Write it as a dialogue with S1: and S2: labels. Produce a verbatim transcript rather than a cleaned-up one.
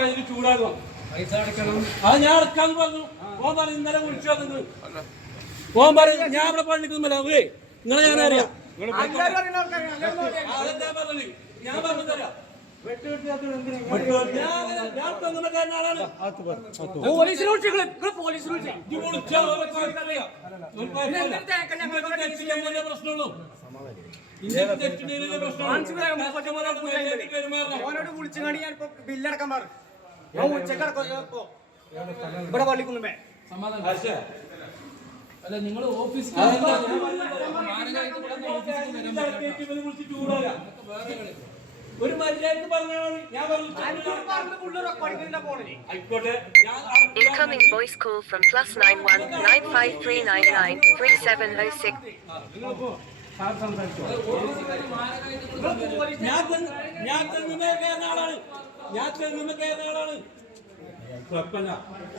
S1: എനിക്ക് ചൂടാകും. പൈസ അടക്കണം. അത് ഞാൻ അടക്കാന്ന് പറഞ്ഞു. ഓൻ പറഞ്ഞു ഇന്നലെ വിളിച്ചോ നിങ്ങൾ. ഓൻ പറയും ഞാൻ ഇവിടെ പണിക്കുന്നില്ല. ഏ നിങ്ങളെ ഞാൻ അറിയാം. അതെന്താ പറഞ്ഞത്? ഞാൻ പറഞ്ഞു തരാം.
S2: ബില്ലടക്കാൻ പറഞ്ഞു ഇവിടെ പള്ളിക്കുന്നുമേ
S3: അല്ല നിങ്ങൾ ഓഫീസ്
S1: ഒരു മര്യാദ പറഞ്ഞാൽ ഞാൻ
S4: Incoming voice call from plus nine one nine five three nine nine three seven oh six.
S1: ഞാൻ ഞാൻ തെങ്ങുമേ കയറുന്ന ആളാണ്. ഞാൻ തെങ്ങുമേ കയറുന്ന ആളാണ്. കുഴപ്പമില്ല.